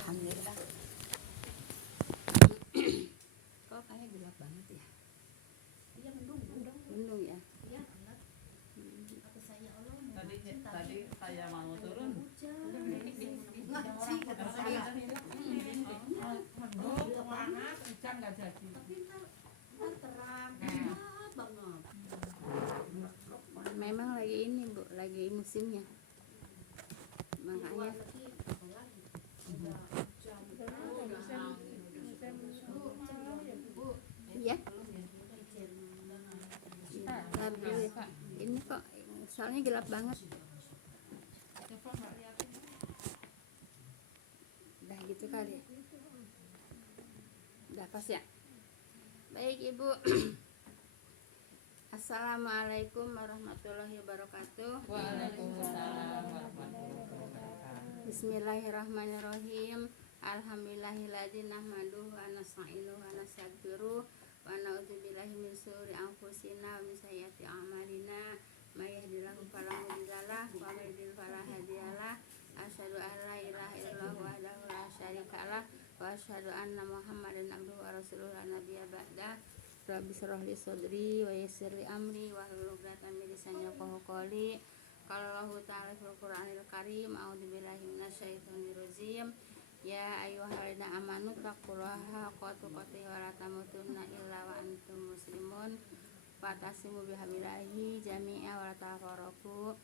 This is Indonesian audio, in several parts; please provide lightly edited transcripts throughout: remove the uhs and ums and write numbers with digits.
Alhamdulillah. Kok kayak gelap banget ya? Iya, mendung ya. Iya, apa saya Allah Tadi kayak mau turun. Hujan nggak jadi. Tapi ntar terang banget. Memang lagi ini Bu, lagi musimnya. Makanya iya. Tapi ini kok soalnya gelap banget. Udah gitu kali ya. Udah pas ya. Baik Ibu. Assalamualaikum warahmatullahi wabarakatuh. Waalaikumsalam warahmatullahi wabarakatuh. Bismillahirrahmanirrahim. Alhamdulillahilladzi nahmaduhu wa nasta'inuhu wa nastaghfiruh wa na'udzubillahi min shururi anfusina wa min sayyiati a'malina. May yahdihillahu fala mudhillalah wa may yudhlil fala hadiyalah. Asyhadu an la ilaha illallah wahdahu la syarikalah wa asyhadu anna Muhammadan abduhu wa rasuluhu la nabiyya ba'dah. Rabbi shrah li sadri wa yassir li amri wa hlul 'uqdatam min lisani yafqahu qawli. Qala Allahu ta'ala fil Qur'anil Karim, a'udzubillahi minasyaitonir rajim. Ya ayyuhalladzina amanu taqullaha haqqa tuqatih wa la tamutunna illa wa antum muslimun. Fatasimu bihablillahi jami'a wa la tafarraqu.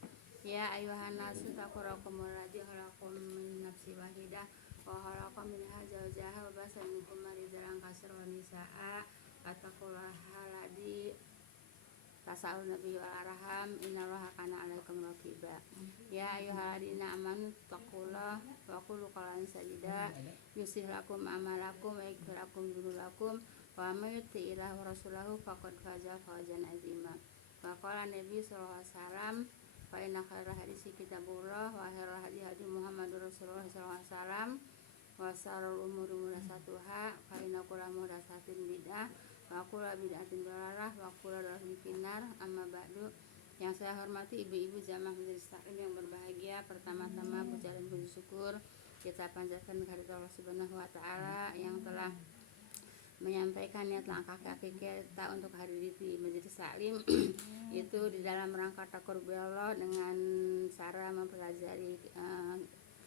Ya ayyuhan nasu taqu rabbakumul ladzi khalaqakum min nafsin wahidah wa khalaqa minha zawjaha wa basa minhum rijalan katsiran wa nisaa'a. Wattaqullaha ladzi tasawun nabi wal arham innallaha kana 'alaikum raqiba. Ya ayyuhalladzina amanu taqullaha wa qulu qawlan sadida yuslih lakum a'malakum wa yaghfir lakum dzunubakum wa may yuti'illah wa rasulahu faqad faza fawzan 'azima. Wa qala nabi sallallahu alaihi wasallam fa inna khairal haditsi kitabullah wa khairal hadi hadi Muhammadur Rasulullah sallallahu alaihi wasallam wa syarrul umuri muhdatsatuha fa inna kulla muhdatsatin bid'ah wa kullu bid'atin dhalalah wa kullu dhalalah finnar. Amma ba'du. Yang saya hormati ibu-ibu jamaah majelis taklim yang berbahagia, pertama-tama puja dan puji syukur kita panjatkan kehadirat Allah Subhanahu wa taala yang telah menyampaikan niat langkah kaki kita untuk hadir di majelis taklim itu di dalam rangka taqarrub Allah dengan cara mempelajari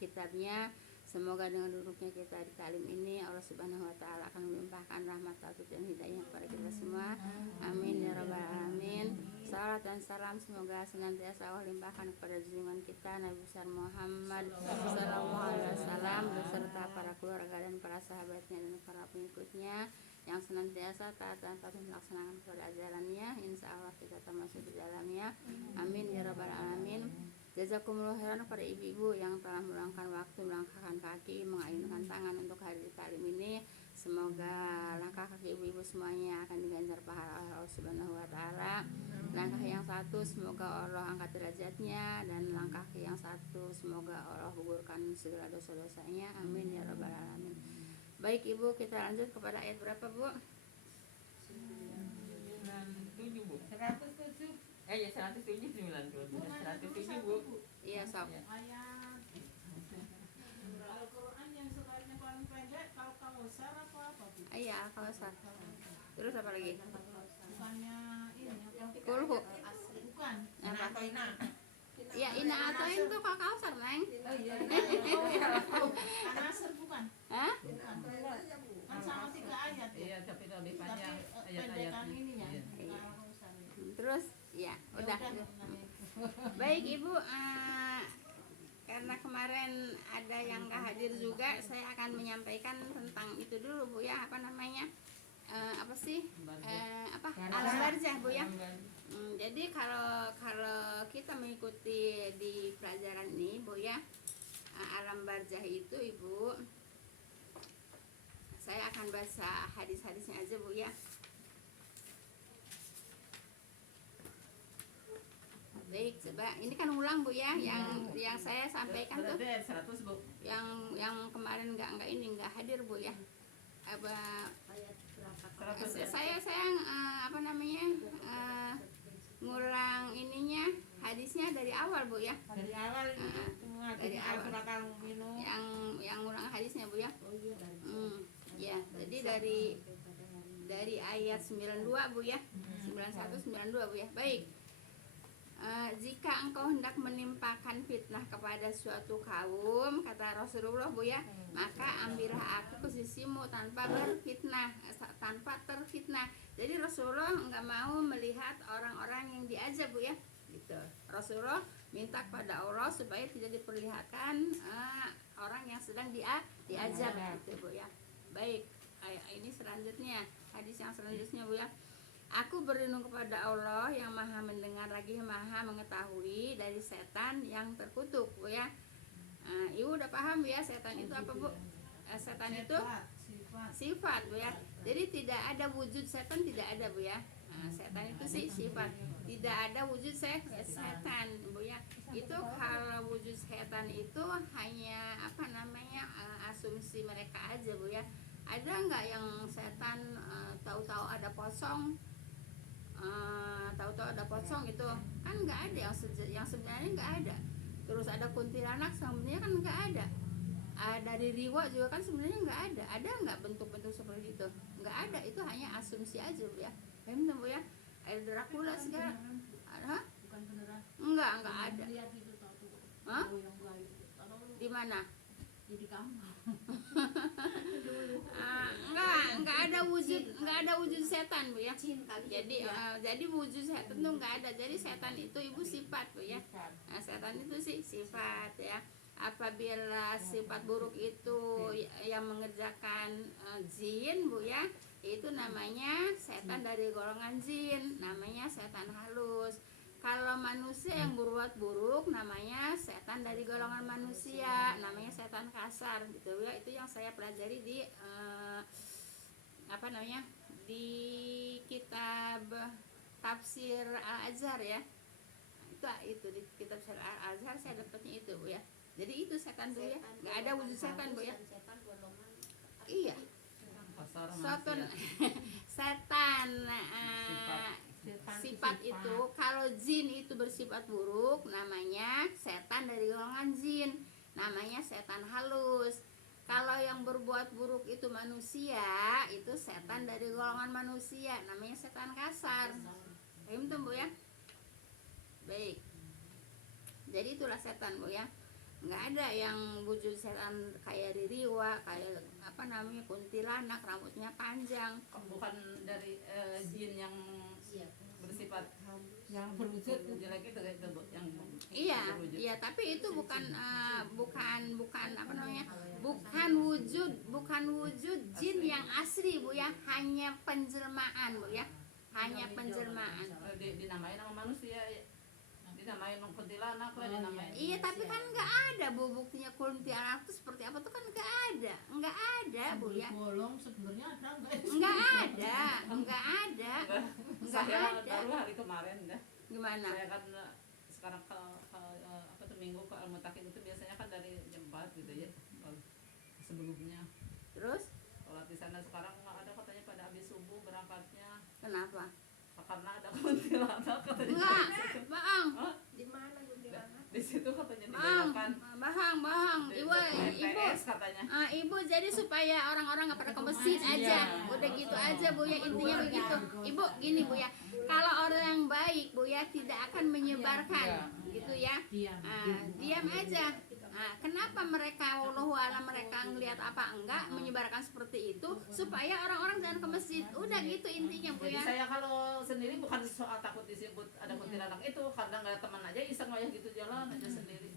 kitabnya. Semoga dengan duduknya kita di taklim ini Allah Subhanahu wa taala akan melimpahkan rahmat, taufik dan hidayah kepada kita semua. Amin ya rabbal alamin. Salam dan salam semoga senantiasa Allah limpahkan kepada junjungan kita Nabi besar Muhammad sallallahu alaihi wasallam beserta para keluarga dan para sahabatnya dan para pengikutnya yang senantiasa taat dan patuh melaksanakan kepada ajarannya. Insyaallah kita termasuk di dalamnya. Amin ya rabbal alamin. Jazakumullah khairan kepada ibu-ibu yang telah meluangkan waktu, melangkahkan kaki, mengayunkan tangan untuk hadir di taklim ini. Semoga langkah kaki ibu-ibu semuanya akan diganjar pahala oleh Allah Subhanahu wa taala. Langkah yang satu semoga Allah angkat derajatnya, dan langkah yang satu semoga Allah gugurkan segala dosa-dosanya. Amin ya rabbal alamin. Baik Ibu, kita lanjut kepada ayat berapa Bu? 97 Bu. 107. Ya 107 97. 107 Bu. Iya sob. Ayat Al-Quran yang sebaiknya paling pendek kalau Kausar apa? Iya Al-Kausar. Terus apa lagi? Bukannya ini apa? Kulhu. Bukan. Apa? Ya ina atain tuh Kak Kausar Neng. Oh iya. An-Nasr bukan? Hah? Kan sama 3 ayat ya. Iya, tapi lebih Tapi panjang pendekan ayat-ayatnya. ininya. Iya. Kausar. Terus ya udah. Baik Ibu, karena kemarin ada yang nggak hadir juga, saya akan menyampaikan tentang itu dulu Bu ya, apa namanya? Apa sih? Alam barzah Bu ya. Jadi kalau kita mengikuti di pelajaran ini Bu ya, alam barzah itu Ibu, saya akan baca hadis-hadisnya aja Bu ya. Baik, coba ini kan ulang Bu ya, yang saya sampaikan tuh. Berarti 100 Bu. Yang kemarin nggak hadir Bu ya. Ayat berapa? Saya apa namanya? Ngulang ininya hadisnya dari awal Bu ya. Dari awal dari awal. surat Al-Mu'minun. Yang ngulang hadisnya Bu ya. dari ayat 92 Bu ya. 91 92 Bu ya. Baik. Jika engkau hendak menimpakan fitnah kepada suatu kaum, kata Rasulullah Bu ya, maka ambillah aku ke sisimu tanpa berfitnah, tanpa terfitnah. Jadi Rasulullah enggak mau melihat orang-orang yang diajak Bu ya. Gitu. Rasulullah minta kepada Allah supaya tidak diperlihatkan orang yang sedang diajak gitu Bu ya. Baik, ini selanjutnya hadis yang selanjutnya Bu ya. Aku berlindung kepada Allah yang maha mendengar lagi maha mengetahui dari setan yang terkutuk Bu ya. Ibu udah paham ya setan itu apa Bu? Setan itu sifat Bu ya. Jadi tidak ada wujud setan, tidak ada Bu ya. Setan itu sih sifat, tidak ada wujud setan Bu ya. Itu kalau wujud setan itu hanya apa namanya asumsi mereka aja Bu ya. Ada nggak yang setan tahu-tahu ada pocong, tahu-tahu ada pocong itu kan nggak ada, yang sebenarnya nggak ada. Terus ada kuntilanak sebenarnya kan nggak ada. Dari riwa juga kan sebenarnya nggak ada. Ada nggak bentuk-bentuk seperti itu? Nggak ada, itu hanya asumsi aja Bu ya. Paham Bu ya? Air Dracula segala ada? Bukan beneran. Nggak ada. Lihat itu tahu tuh. Hah? Tahu yang gaib itu. Tahu Di mana? jadi kamu. Nggak ada wujud setan Bu ya. Jadi wujud setan tuh nggak ada. Jadi setan itu ibu sifat Bu ya. Setan itu sih sifat ya. Apabila sifat buruk itu yang mengerjakan jin Bu ya, itu namanya setan dari golongan jin, namanya setan halus. Kalau manusia yang berbuat buruk namanya setan dari golongan manusia, namanya setan kasar gitu ya. Itu yang saya pelajari di di kitab tafsir Al-Azhar ya. Itu di kitab tafsir Al-Azhar saya dapatnya itu Bu ya. Jadi itu setan Bu ya. Nggak ada wujud setan Bu ya. Iya. Setan sifat itu kalau jin itu bersifat buruk namanya setan dari golongan jin, namanya setan halus. Kalau yang berbuat buruk itu manusia, itu setan dari golongan manusia, namanya setan kasar. Paham tuh Bu ya? Baik. Jadi itulah setan Bu ya. Nggak ada yang wujud setan kayak Ririwa, kayak kuntilanak, rambutnya panjang. Bukan dari jin yang bersifat yang berwujud jelek itu Bu, yang berwujud. Iya, tapi itu bukan wujud jin yang asli Bu ya, hanya penjelmaan Bu ya, hanya penjelmaan. Dinamain nama manusia, dinamain kuntilanak lah, dinamain. Iya, tapi kan nggak ada Bu buktinya kuntilanak itu seperti apa tuh kan nggak ada Bu ya. Bolong sebenarnya ada Nggak ada. Saya baru hari kemarin dah. Gimana? Saya kan sekarang ke minggu ke Al-Mutakin itu biasanya kan dari jam 4 gitu ya. Sebelumnya. Terus? Kalau di sana sekarang nggak ada, katanya pada habis subuh berangkatnya. Kenapa? Karena ada kuntilanak katanya. Enggak, Bang. Di mana kuntilanak? Di situ katanya Bang, dibedakan. Bang. Ibu. PS katanya. Ibu jadi supaya orang-orang nggak pada ke masjid aja. Udah gitu aja Bu ya, intinya begitu. Ibu gini Bu ya. Kalau orang yang baik Bu ya tidak akan menyebarkan gitu ya. Diam aja. Kenapa mereka wallahu alam mereka ngelihat apa enggak menyebarkan seperti itu supaya orang-orang jangan ke masjid. Udah gitu intinya Bu Jadi ya. saya kalau sendiri bukan soal takut disebut ada kuntilanak itu, karena nggak ada teman aja iseng aja gitu jalan aja sendiri.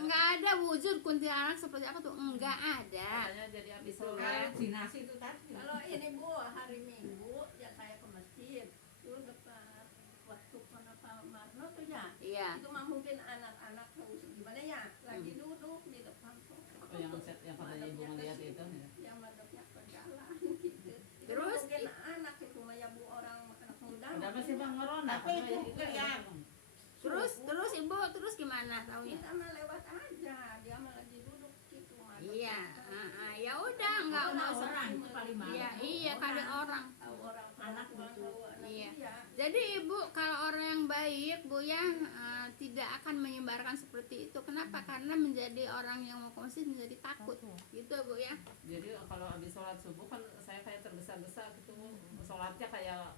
Nggak ada wujud kuntilanak seperti apa tuh, nggak ada. Katanya jadi habis sholat. Halusinasi itu tadi. Kalau ini Bu, hari Minggu ya saya ke masjid. Dulu dekat waktu Pak Marno tuh ya. Iya. Itu mah mungkin anak-anak tahu gimana ya, lagi duduk di depan tuh. Yang katanya ibu melihat itu. Yang madepnya ke jalan gitu. Itu Terus? mungkin anak itu mah ya Bu, orang anak muda. Ada masih Bang Ngerona. Tapi itu ya. Terus ibu gimana taunya? Kita mah lewat aja, dia mah lagi duduk gitu madep. Iya, ya udah nggak usah. Orang itu paling malu. Iya kali orang. Tahu orang Anak perempuan, gitu. tahu anak Iya. dia. Jadi ibu kalau orang yang baik Bu ya tidak akan menyebarkan seperti itu. Kenapa? Karena menjadi orang yang mau ke masjid menjadi takut gitu Bu ya. Jadi kalau habis sholat subuh kan saya kayak tergesa-gesa gitu, sholatnya kayak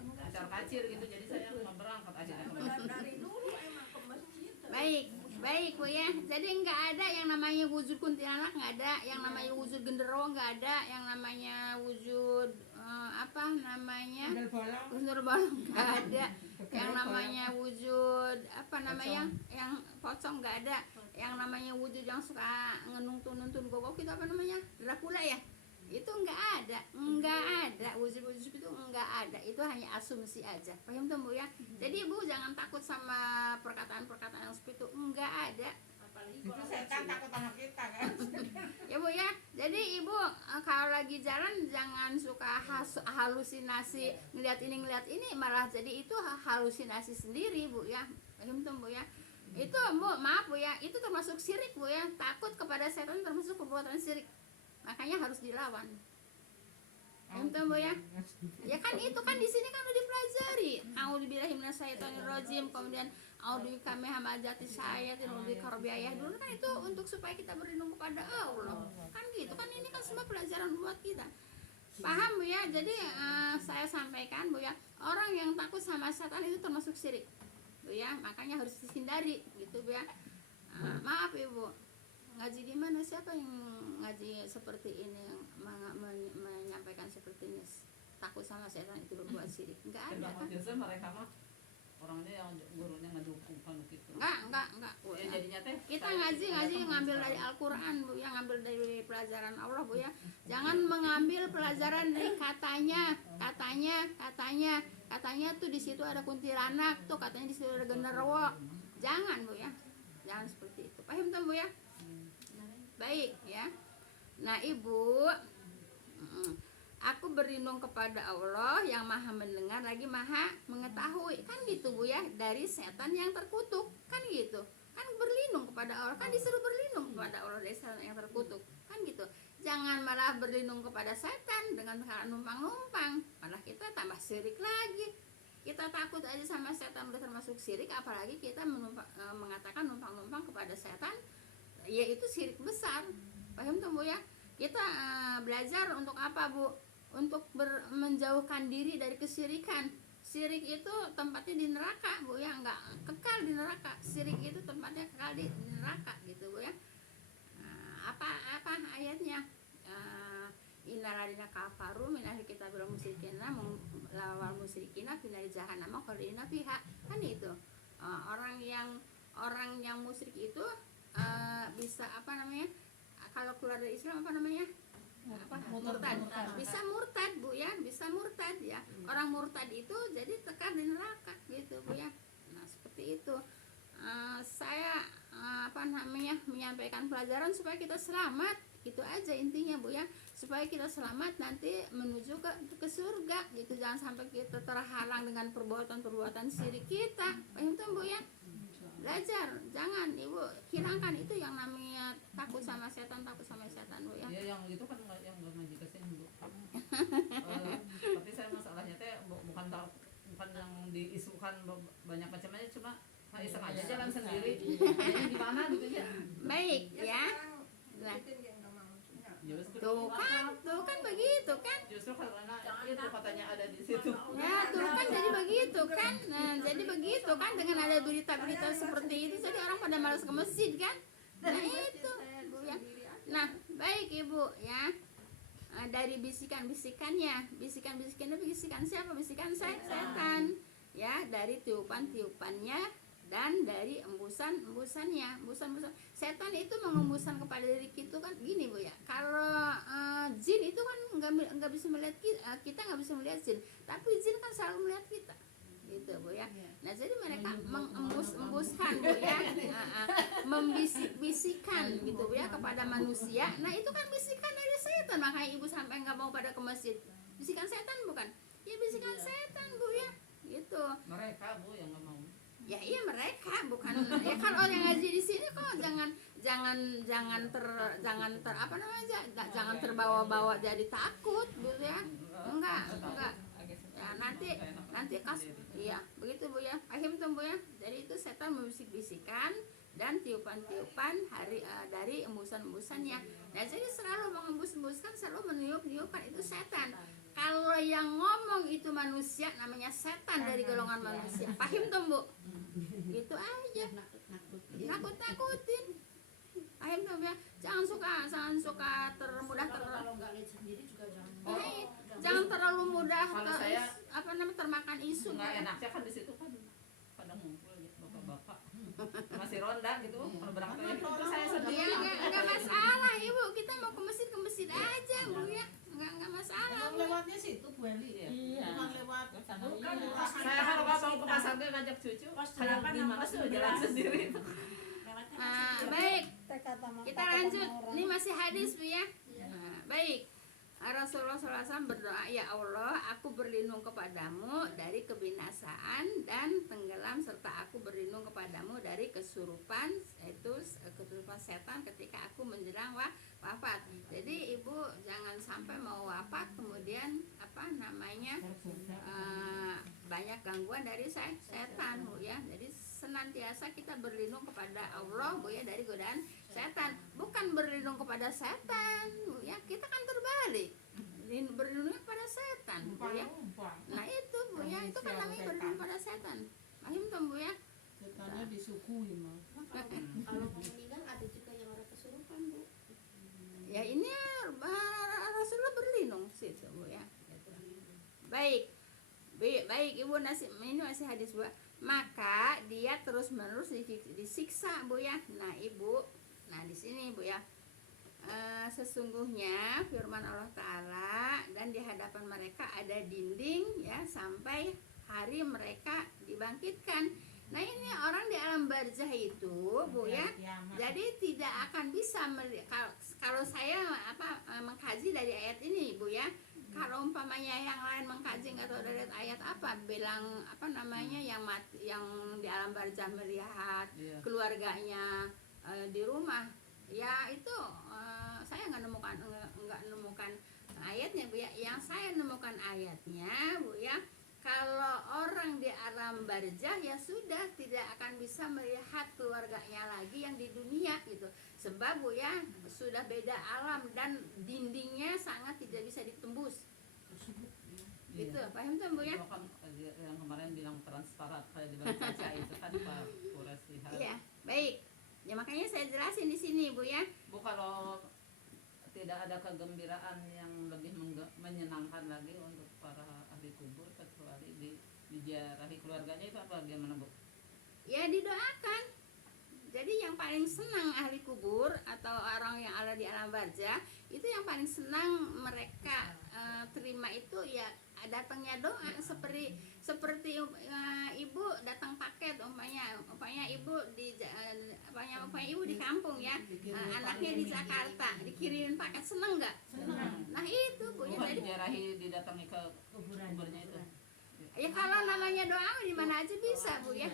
acar kacir gitu, jadi saya nggak berangkat akhirnya. Dari dulu emang ke masjid. Baik Bu ya. Jadi nggak ada yang namanya wujud kuntilanak, nggak ada yang namanya wujud genderuwo, nggak ada yang namanya wujud apa namanya genderuwo bolong, nggak ada yang namanya wujud apa namanya yang pocong, nggak ada yang namanya wujud yang suka ngenuntun gogok itu apa namanya Dracula ya, itu nggak ada wujud-wujud itu nggak ada, itu hanya asumsi aja, paham tuh Bu ya. Jadi Ibu jangan takut sama perkataan-perkataan yang seperti itu, nggak ada. Itu setan takut sama kita kan. Ya Bu ya, jadi Ibu kalau lagi jalan jangan suka halusinasi, ngeliat ini malah jadi itu halusinasi sendiri Bu ya, paham tuh Bu ya. Itu Bu, maaf Bu ya, itu termasuk syirik Bu ya, takut kepada setan termasuk perbuatan syirik, makanya harus dilawan. Paham tuh Bu ya. Ya kan itu kan di sini kan udah dipelajari. A'udzubillahi minasyaitonirrajim, kemudian a'udzubika min hamazati syayatin wa bikarbiayah. Dulu kan itu untuk supaya kita berlindung kepada Allah. Kan gitu kan, ini kan semua pelajaran buat kita. Paham Bu ya? Jadi saya sampaikan Bu ya, orang yang takut sama setan itu termasuk syirik. Bu ya, makanya harus dihindari gitu Bu ya. Maaf Ibu. Ngaji di mana, siapa yang ngaji seperti ini yang menyampaikan seperti ini, takut sama setan itu berbuat syirik? Enggak ada kan? Biasanya mereka mah orangnya yang gurunya ngedukung kan gitu. Enggak. Ya, jadinya teh Kita ngaji ngambil dari Al-Qur'an Bu ya, ngambil dari pelajaran Allah Bu ya. Jangan mengambil pelajaran dari katanya tuh di situ ada kuntilanak, tuh katanya di situ ada genderuwo. Jangan Bu ya. Jangan seperti itu. Paham tuh Bu ya? Baik ya. Nah Ibu, aku berlindung kepada Allah yang maha mendengar lagi maha mengetahui, kan gitu Bu ya, dari setan yang terkutuk, kan gitu. Kan berlindung kepada Allah, kan disuruh berlindung kepada Allah dari setan yang terkutuk, kan gitu. Jangan malah berlindung kepada setan dengan cara numpang-numpang, malah kita tambah syirik lagi. Kita takut aja sama setan udah termasuk syirik, apalagi kita mengatakan numpang-numpang kepada setan, yaitu syirik besar. Paham tuh Bu ya? Kita belajar untuk apa Bu? Untuk menjauhkan diri dari kesyirikan. Syirik itu tempatnya di neraka Bu ya, nggak kekal di neraka. Syirik itu tempatnya kekal di neraka gitu Bu ya. Apa ayatnya? Innalladzina kafaru min ahli kitabi wal musyrikina wal musyrikina fi nari jahannam khalidina fiha. Kan itu. Orang yang musyrik itu bisa apa namanya, kalau keluar dari Islam apa namanya, murtad. Bisa murtad Bu ya, bisa murtad ya. Orang murtad itu jadi kekal di neraka gitu Bu ya. Nah seperti itu. Saya menyampaikan pelajaran supaya kita selamat, itu aja intinya Bu ya, supaya kita selamat nanti menuju ke surga gitu. Jangan sampai kita terhalang dengan perbuatan syirik kita. Paham tuh Bu ya? Belajar, jangan Ibu hilangkan itu yang namanya takut sama setan Bu ya. Ya yang itu kan yang nggak ngaji ke sini Bu. Tapi saya masalahnya teh bukan yang diisukan banyak macamnya, cuma iseng aja jalan sendiri. Di mana gitu ya. Baik ya. Nah, tuh kan begitu kan. Justru karena itu katanya ada di situ. Ya, tuh kan jadi begitu kan. Nah, jadi begitu kan, dengan ada berita-berita seperti itu jadi orang pada malas ke masjid kan. Nah, itu Bu ya. Nah, baik Ibu ya. Dari bisikan-bisikannya, bisikan siapa? Bisikan setan. Ya, dari tiupan-tiupannya dan dari embusan-embusannya. Setan itu mengembuskan kepada diri kita kan gini Bu ya. Kalau jin itu kan nggak bisa melihat kita nggak bisa melihat jin, tapi jin kan selalu melihat kita gitu Bu ya. Nah jadi mereka mengembuskan Bu ya, membisik-bisikan gitu Bu ya kepada manusia. Nah itu kan bisikan dari setan, makanya Ibu sampai nggak mau pada ke masjid. Bisikan setan bukan? Ya bisikan setan Bu ya gitu. Mereka Bu yang nggak mau. Ya iya mereka, bukan ya kan orang yang ngaji di sini kok jangan terbawa-bawa jadi takut Bu ya. Enggak. Ya, nanti iya begitu Bu ya, paham tuh Bu ya. Jadi itu setan membisik-bisikan dan tiupan-tiupan dari embusan-embusannya. Nah jadi selalu mengembus-embuskan, selalu meniup-niupkan, itu setan. Kalau yang ngomong itu manusia, namanya setan dari golongan manusia. Paham tuh Bu? Gitu aja, nakut-nakutin. Paham tuh ya. Jangan suka Kalau nggak lihat sendiri juga jangan. jangan terlalu mudah Kalau saya termakan isu. nggak enaknya kan di situ kan pada ngumpul ya bapak-bapak masih ronda gitu kalau berangkat itu saya Ya sendiri nggak masalah Ibu, kita mau ke masjid aja Bu ya, nggak masalah. Emang lewatnya situ Bu Eli. Iya. Bukan lewat Bukan, saya kalau nggak mau ke pasar dia ngajak cucu kayak gimana sih jalan sendiri Nah, baik, kita lanjut. Ini masih hadis Bu ya. Nah, baik. Rasulullah SAW berdoa, ya Allah, aku berlindung kepadamu dari kebinasaan dan tenggelam, serta aku berlindung kepadamu dari kesurupan, yaitu kesurupan setan ketika aku menjelang wafat. Jadi ibu jangan sampai mau wafat kemudian banyak gangguan dari setan Bu ya. Jadi senantiasa kita berlindung kepada Allah Bu ya dari godaan setan, bukan berlindung kepada setan Bu ya. Kita kan terbalik, berlindung kepada setan Bu ya. Nah itu Bu ya, itu kan namanya berlindung kepada setan. Paham tuh Bu ya? setannya disuguhi mah. Kalau mau meninggal ada juga yang orang kesurupan Bu. Ya ini Rasulullah berlindung situ Bu ya. Baik, Ibu, ini masih hadis Bu. Maka dia terus menerus disiksa Bu ya. Nah Ibu, di sini Bu ya, sesungguhnya firman Allah Ta'ala, dan di hadapan mereka ada dinding ya sampai hari mereka dibangkitkan. Nah ini orang di alam barzah itu Bu ya, jadi tidak akan bisa kalau saya mengkaji dari ayat ini Bu ya. Kalau umpamanya yang lain mengkaji nggak tahu dari ayat apa, bilang yang di alam barzah melihat keluarganya di rumah, ya itu saya nggak nemukan ayatnya Bu ya. Yang saya nemukan ayatnya Bu ya, kalau orang di alam barzah ya sudah tidak akan bisa melihat keluarganya lagi yang di dunia gitu. Sebab Bu ya, sudah beda alam dan dindingnya sangat tidak bisa ditembus. Gitu, paham tuh Bu ya? kan yang kemarin bilang transparan kayak di balik kaca itu kan Pak Pures lihat. Iya, baik. Ya makanya saya jelasin di sini Bu ya. Bu, kalau tidak ada kegembiraan yang lebih menyenangkan lagi untuk para ahli kubur kecuali diziarahi keluarganya, itu apa gimana Bu? Ya didoakan. Jadi yang paling senang ahli kubur atau orang yang ada di alam barzah itu yang paling senang mereka terima itu ya datangnya doa, seperti ibu datang paket umpamanya ibu ibu di kampung ya, anaknya di Jakarta dikirimin paket, seneng nggak? Nah itu Bu ya, jadi diziarahi didatangi ke kuburnya itu. ya kalau namanya doa di mana aja bisa Bu ya.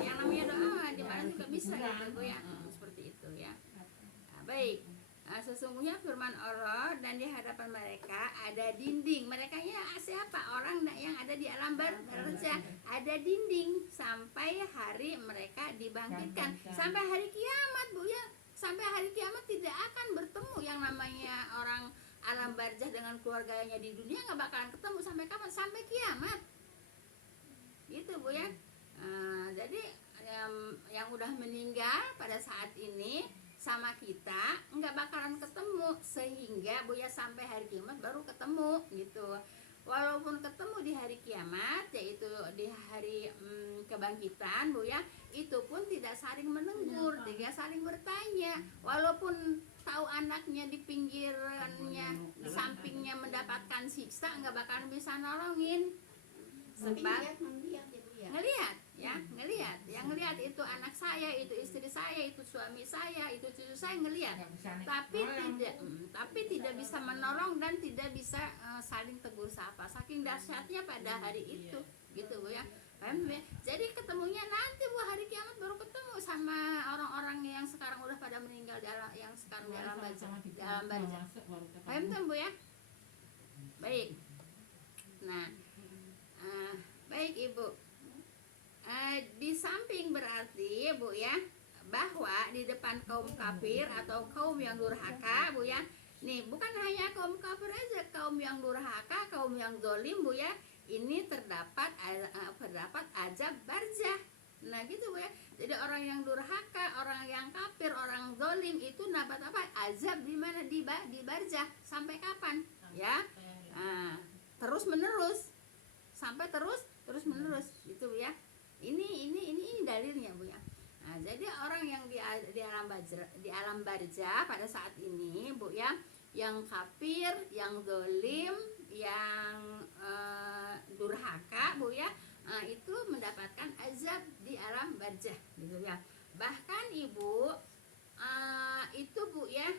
Yang namanya doa di mana juga bisa gitu Bu ya. Seperti itu ya. Nah, baik. Sesungguhnya firman Allah, dan di hadapan mereka ada dinding. Mereka ya siapa? Orang yang ada di alam barzah, ada dinding sampai hari mereka dibangkitkan. Sampai hari kiamat Bu ya. Sampai hari kiamat tidak akan bertemu yang namanya orang alam barzah dengan keluarganya di dunia, nggak bakalan ketemu sampai kapan? Sampai kiamat. Gitu Bu ya. Jadi yang udah meninggal pada saat ini sama kita nggak bakalan ketemu, sehingga Bu ya sampai hari kiamat baru ketemu gitu. Walaupun ketemu di hari kiamat, yaitu di hari kebangkitan Bu ya, itu pun tidak saling menegur, tidak saling bertanya. Walaupun tahu anaknya di pinggirannya, di sampingnya mendapatkan siksa, nggak bakalan bisa nolongin. Sebab ngelihat itu anak saya, itu istri saya, itu suami saya, itu cucu saya, ngelihat, tapi tidak bisa menolong dan tidak bisa saling tegur sapa, saking dahsyatnya pada hari itu gitu Bu ya. Jadi ketemunya nanti Bu, hari kiamat baru ketemu sama orang-orang yang sekarang udah pada meninggal yang sekarang di alam barzah. Paham tuh Bu ya? Baik. Nah di samping berarti Bu ya, bahwa di depan kaum kafir atau kaum yang durhaka Bu ya, nih bukan hanya kaum kafir aja, kaum yang durhaka, kaum yang zalim Bu ya, ini terdapat azab barzah. Nah gitu Bu ya. Jadi orang yang durhaka, orang yang kafir, orang zalim itu dapat apa? Azab di mana? Di barzah. Sampai kapan? Ya. Nah, terus menerus. Sampai terus menerus gitu Bu ya. Ini dalilnya Bu ya. Nah, jadi orang yang di alam barzah pada saat ini Bu ya, yang kafir, yang zalim, yang durhaka Bu ya, itu mendapatkan azab di alam barzah gitu ya. Bahkan Ibu itu Bu ya,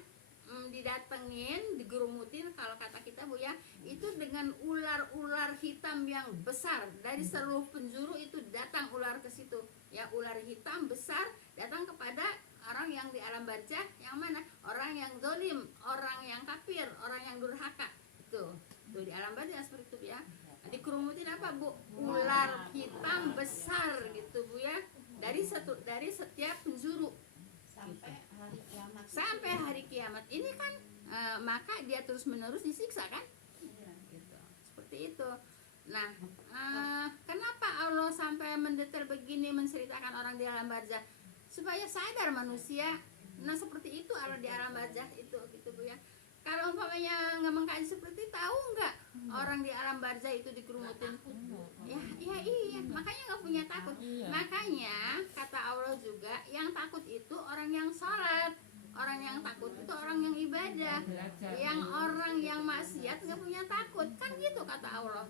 didatengin, digerumutin kalau kata kita Bu ya, itu dengan ular-ular hitam yang besar dari seluruh penjuru, itu datang ular ke situ ya, ular hitam besar datang kepada orang yang di alam barzah, yang mana? Orang yang zalim, orang yang kafir, orang yang durhaka. Tuh di alam barzah seperti itu ya. Dikerumutin apa Bu? Ular hitam besar gitu Bu ya, dari setiap penjuru sampai hari kiamat. Ini kan maka dia terus menerus disiksa kan? Gitu. Seperti itu. Nah, kenapa Allah sampai mendetail begini menceritakan orang di alam barzah? Supaya sadar manusia. Nah seperti itu Allah di alam barzah itu gitu Bu ya. Kalau umpamanya nggak mengkaji seperti, tahu nggak orang di alam barzah itu dikerumutin? Ya iya, makanya nggak punya takut. Makanya kata Allah juga, yang takut itu orang yang sholat, orang yang takut itu orang yang ibadah, yang orang yang maksiat nggak punya takut, kan gitu kata Allah.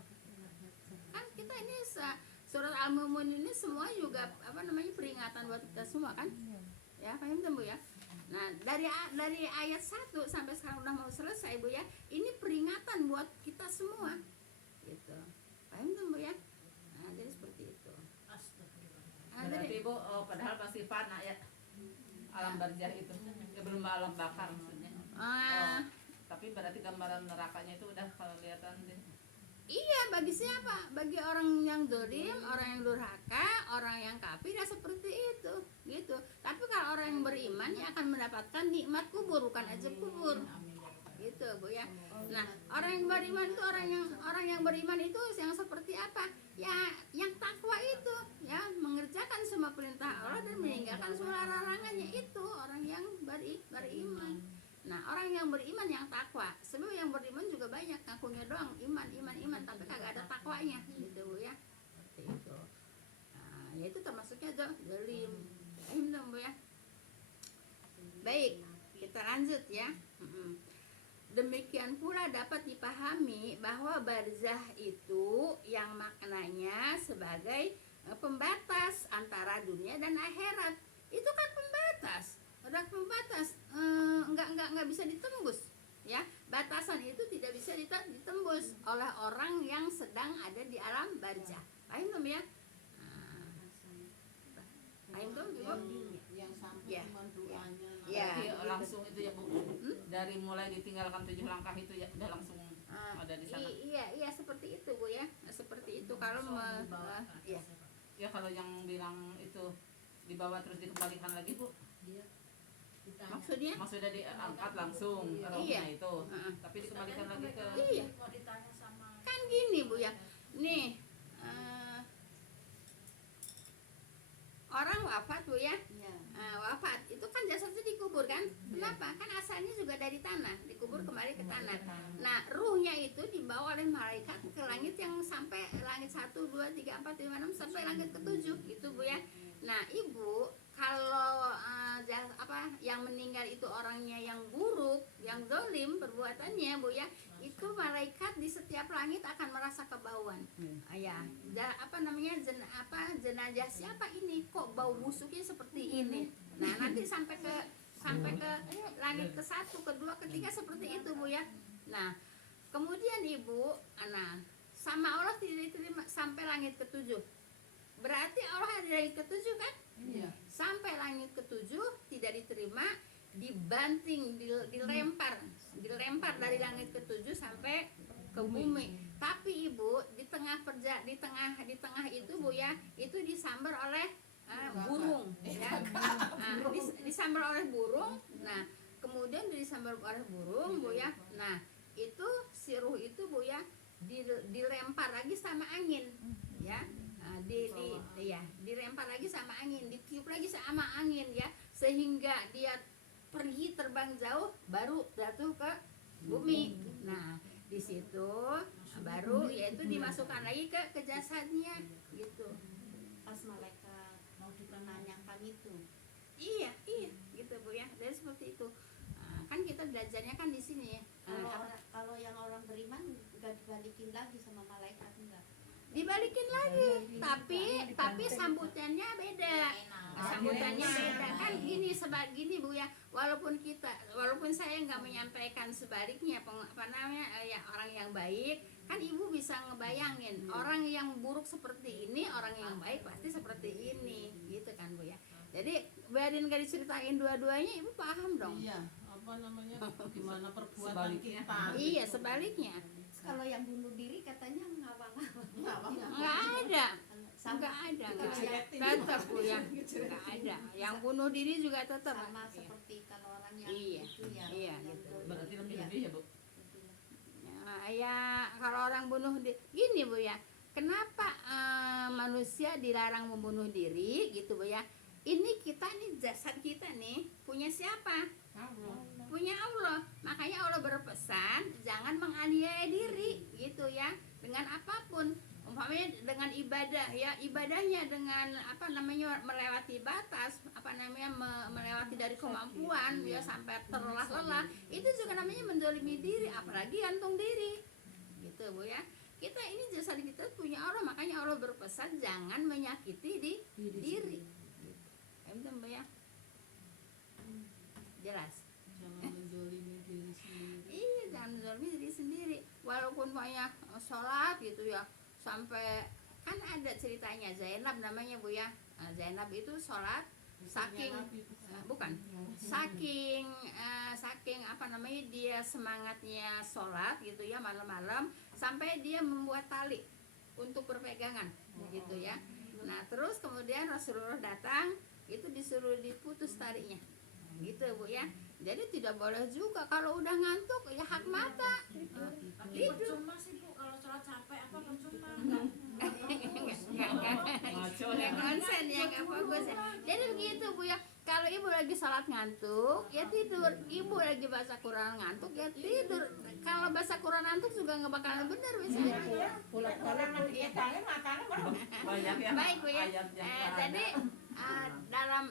Kan kita ini surat Al-Mu'min ini semua juga peringatan buat kita semua kan? Ya paham Bu ya. Nah dari ayat 1 sampai sekarang udah mau selesai Bu ya, ini peringatan buat kita semua gitu. Paham Bu ya. Nah jadi seperti itu. Berarti Bu, padahal pasti fana ya alam barzah itu ya, belum alam bakar maksudnya. Tapi berarti gambaran nerakanya itu udah kelihatan deh. Iya, bagi siapa? Bagi orang yang zalim, orang yang durhaka, orang yang kafir ya seperti itu, gitu. Tapi kalau orang yang beriman ya akan mendapatkan nikmat kubur, bukan azab kubur, gitu Bu ya. Nah, orang yang beriman itu orang yang beriman itu yang seperti apa? Ya, yang takwa itu, ya mengerjakan semua perintah Allah dan meninggalkan semua larangannya, itu orang yang beriman. Nah orang yang beriman yang takwa, sebenarnya yang beriman juga banyak ngakunya doang iman, tapi kagak ada takwanya gitu Bu ya, seperti itu. Nah ya itu termasuknya zalim. Bu ya. Baik, kita lanjut ya. Demikian pula dapat dipahami bahwa barzah itu yang maknanya sebagai pembatas antara dunia dan akhirat. Itu kan pembatas, udah pembatas, nggak bisa ditembus ya. Batasan itu tidak bisa ditembus oleh orang yang sedang ada di alam barzah. Paham ya? Paham tuh Ibu? Yang sampai Ya. cuma doanya. Ya. Berarti langsung itu ya Bu, dari mulai ditinggalkan 7 langkah itu ya udah langsung ada di sana. Iya seperti itu Bu ya. Seperti itu kalau ya. Ya kalau yang bilang itu dibawa terus dikembalikan lagi Bu, Maksudnya? maksudnya diangkat langsung rohnya itu, tapi dikembalikan lagi ke. Iya. Kan gini Bu ya. Nih orang wafat Bu ya. Wafat itu kan jasadnya dikubur kan? Kenapa? Kan asalnya juga dari tanah, dikubur kembali ke tanah. Nah ruhnya itu dibawa oleh malaikat ke langit yang sampai langit 1, 2, 3, 4, 5, 6 sampai langit ke-7 gitu Bu ya. Nah Ibu, kalau yang meninggal itu orangnya yang buruk, yang zalim perbuatannya Bu ya, itu malaikat di setiap langit akan merasa kebauan. Ya, jenazah siapa ini? Kok bau busuknya seperti ini? Nah, nanti sampai ke langit ke-1, ke-2, ke-3 seperti itu Bu ya. Nah, kemudian Ibu, sama Allah tidak diterima sampai langit ke-7. Berarti Allah ada di langit ke-7 kan? Iya. Sampai langit ke-7 tidak diterima, dibanting, dilempar dari langit ke-7 sampai ke bumi. Tapi ibu di tengah di tengah itu bu ya, itu disambar oleh burung ya. Disambar oleh burung. Nah kemudian disambar oleh burung bu ya. Nah itu si ruh itu bu ya dilempar lagi sama angin ya. Dilempar lagi sama angin, ditiup lagi sama angin ya, sehingga dia pergi terbang jauh baru jatuh ke bumi. Nah di situ baru yaitu dimasukkan lagi ke jasadnya gitu. Pas malaikat mau menanyakan itu. Iya gitu bu ya. Dari seperti itu. Kan kita belajarnya kan di sini ya. Kalau yang orang beriman nggak dibalikin lagi sama malaikat enggak? Dibalikin lagi, tapi sambutannya beda. Sambutannya beda kan gini gini bu ya. Walaupun saya nggak menyampaikan sebaliknya, ya orang yang baik kan ibu bisa ngebayangin orang yang buruk seperti ini, orang yang baik pasti seperti ini, gitu kan bu ya. Jadi biarin gak diceritain dua-duanya, ibu paham dong. Iya, apa namanya, gimana perbuatan kita. Iya sebaliknya. Kalau yang bunuh diri katanya ngawang-ngawang. Nggak ada. Tetap bu ya, nggak ada. Yang bunuh diri juga tetap. Sama seperti kalau orang yang Iya, itu ya. iya, yang gitu. dolim. Berarti lebih ya bu. Ya kalau orang bunuh diri, gini bu ya. Kenapa manusia dilarang membunuh diri gitu bu ya? Ini kita nih, jasad kita nih punya siapa? Punya Allah. Makanya Allah berpesan jangan menganiaya diri gitu ya, dengan apapun. Umpamanya dengan ibadah ya, ibadahnya dengan melewati batas, melewati dari kemampuan ya sampai terlelah-lelah, itu juga namanya mendolimi diri, apalagi gantung diri gitu bu ya. Kita ini jasad kita punya Allah, makanya Allah berpesan jangan menyakiti diri. Itu bu ya, jelas. Jangan menzalimi diri sendiri. Iya, jangan menzalimi diri sendiri. Walaupun banyak sholat gitu ya, sampai kan ada ceritanya Zainab namanya bu ya. Zainab itu sholat saking dia semangatnya sholat gitu ya malam-malam, sampai dia membuat tali untuk berpegangan gitu ya. Nah terus kemudian Rasulullah datang, itu disuruh diputus talinya gitu bu ya. Jadi tidak boleh juga kalau udah ngantuk ya hak mata Tapi percuma sih bu, kalau sholat capek apa percuma? nggak konsen ya, nggak fokus ya. Jadi begitu bu ya, kalau ibu lagi sholat ngantuk ya tidur, ibu lagi baca Quran ngantuk ya tidur. Kalau baca Quran ngantuk juga nggak bakalan benar misalnya. Banyak ya. Baik bu ya. Ayat yang Jadi dalam